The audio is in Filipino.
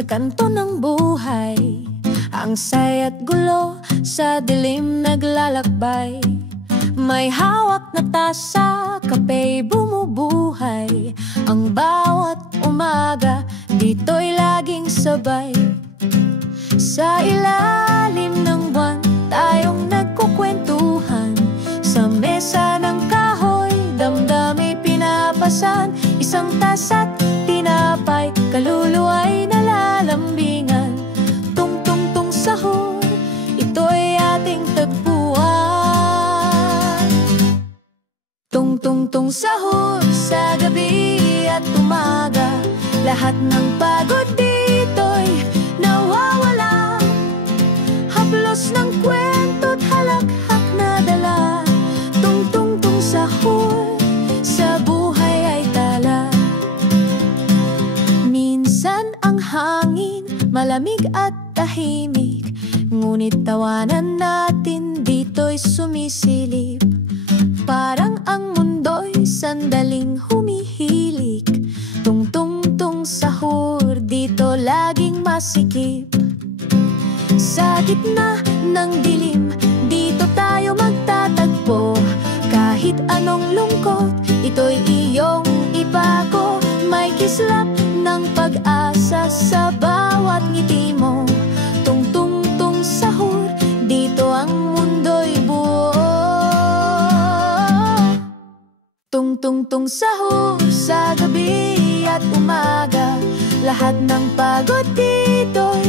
sa kanto ng buhay. Ang saya't gulo sa dilim naglalakbay. May hawak na tasa, kapey bumubuhay. Ang bawat umaga, dito'y laging sabay. Sa ilalim ng buwan, tayong nagkukwentuhan. Sa mesa ng kahoy, damdamay pinapasan. Isang tasa't tinapay, kaluluwa'y nalalambingan. Tung-tung-tung sahur, ito'y ating tagpuan. Tung-tung-tung sahur sa gabi at umaga. Lahat ng pagod dito'y nawawala. Haplos ng kwento't halakhak na dala. Tung-tung-tung sahur, sa buhay ay tala. Minsan ang hangin malamig at tahimik, ngunit tawanan natin dito'y sumisilip. Parang ang mundo'y sandaling humihilik. Tung-tung-tung sahur, dito laging masikip. Sa gitna ng dilim, dito tayo magtatagpo. Kahit anong lungkot, ito'y iyong ipako. May kislap ng pag-asa sa bawat ngiti mo. Tung-tung-tung sahur, dito ang mundo'y buo. Tung-tung-tung sahur sa gabi at umaga. Lahat ng pagod dito'y